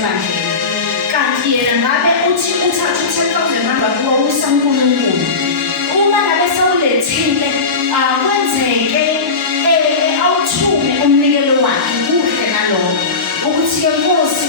ebandleni kanti yena ngabe uthi uthatha 10,000 rand wakuwa usankulunkulu uma ngabe sewulethile kwenzeke awuthume umnikelo wakhe kuhle nalokho ukuthi ke Nkosi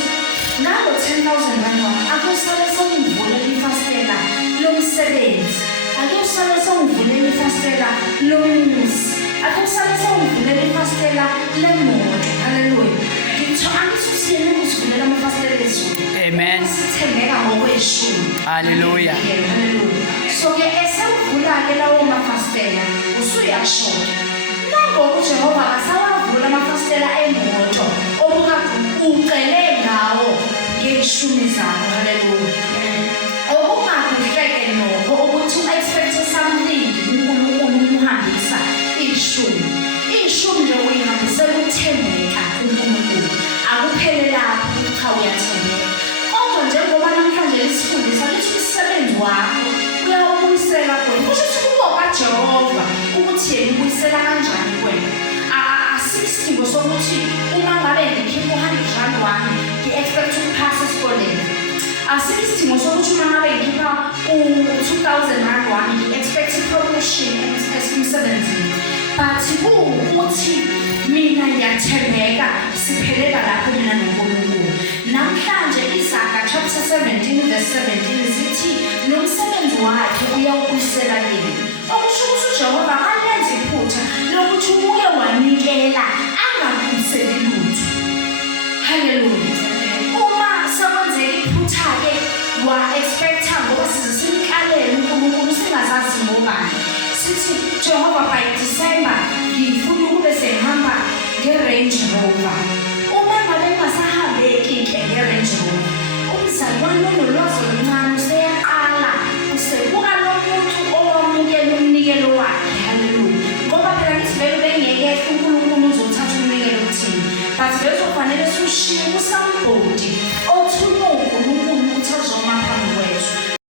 nalo 10,000 rand akusale sewuvulela ifastela lomsebenzi akusale sewuvulela ifastela lomuzi akusale sewuvulela ifastela lemoto haleluya ngitho angisusiyene ukuzivulela amafastela ezulu Amen. sithembeka ngokweshumi Hallelujah. haleluya so ke esevula ke lawo mafastela usuyashoda nangoku Jehova akasawavula amafastela emoto obuka ucele ngawo ngeshumi zakho haleluya okungakuhleke nokho ukuthi u-expect something uNkulunkulu umhambisa ishumi nje uyihambisela ukuthembeka kuNkulunkulu akuphele lapho ukuthi cha uyathembeka kodwa njengoba namhlanje lisifundisa lithi umsebenzi wakho uyawubuyisela kuwena kusho ukuthi ukubonga Jehova ukuthi yena ubuyisela kanjani kuwena asikho sokuthi uma ngabe ngikhipha 100 rand wami ngi-expect ukuphasa esikoleni asikho sokuthi uma ngabe ngikhipha u-2,000 rand wami ngi-expect promotion emsebenzini but ukuthi mina ngiyathembeka siphelela lapho mina noNkulunkulu namhlanje Isaka chapter 17 verse 17 zithi nomsebenzi wakhe uyawubuyisela yena okusho ukuthi uJehova akalenzi iphutha lokuthi uke wanikela angakubuyiseli lutho haleluya uma sekwenzeka iphutha ke wa-expecta ngoba size simkalele uNkulunkulu singazazi ngobani sithi Jehova by December ngifuna ukube sehamba nge-Range Rover uma ngabe ngasahambeki-ke nge-Range Rover umzali wami onolwazi oluncane useyaqala usebuka lo muntu owamukela umnikelo wakhe haleluya ngoba phela ngithi vele bengeke uNkulunkulu uzothatha umnikelo kuthina but lezo kufanele siwushiye kusambhodi